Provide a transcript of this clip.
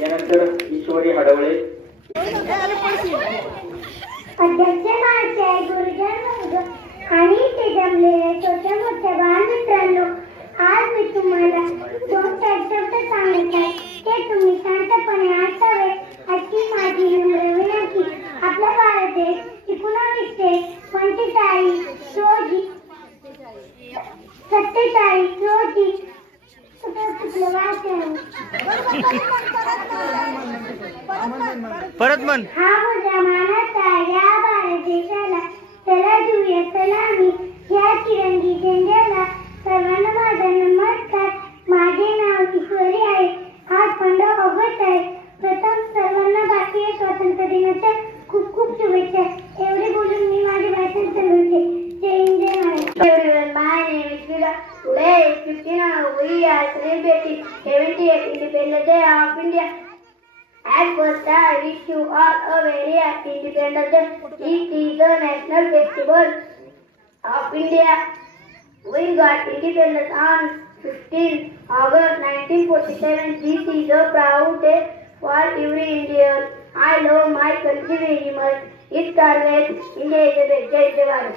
यानंतर ईश्वरी हडवळे. अध्यक्ष महाशय, गुरुजन वर्ग आणि इथे जमलेले छोट्या मोठ्या बालमित्रांनो, आज मी तुम्हाला 2-4 शब्द सांगत आहे. ते तुम्ही शांतपणे ऐकावे अशी माझी नम्र विनंती. आपला भारत देश 1947 रोजी परत म्हण. हा मुद्दा मानाचा या भारत देशाला चला देऊया सलामी. या तिरंगी झेंड्याला सर्वांना माझा नमस्कार. माझे नाव ईश्वरी आहे. आज 15 ऑगस्ट आहे. प्रथम सर्वांना भारतीय स्वातंत्र्य दिनाच्या खूप खूप शुभेच्छा. एवढे बोलून मी माझे भाषण चालवते. जय हिंद, जय Maharashtra. Everyone, my name is Vida. Today is 15 we are celebrating 70th Independence Day of India. At first, I wish you all a very happy Independence Day. It is the national festival of India. We got independence on 15 August 1947. This is a proud day for every Indian. I love my country very much. It's always India is the best. Jai Jai Bharat.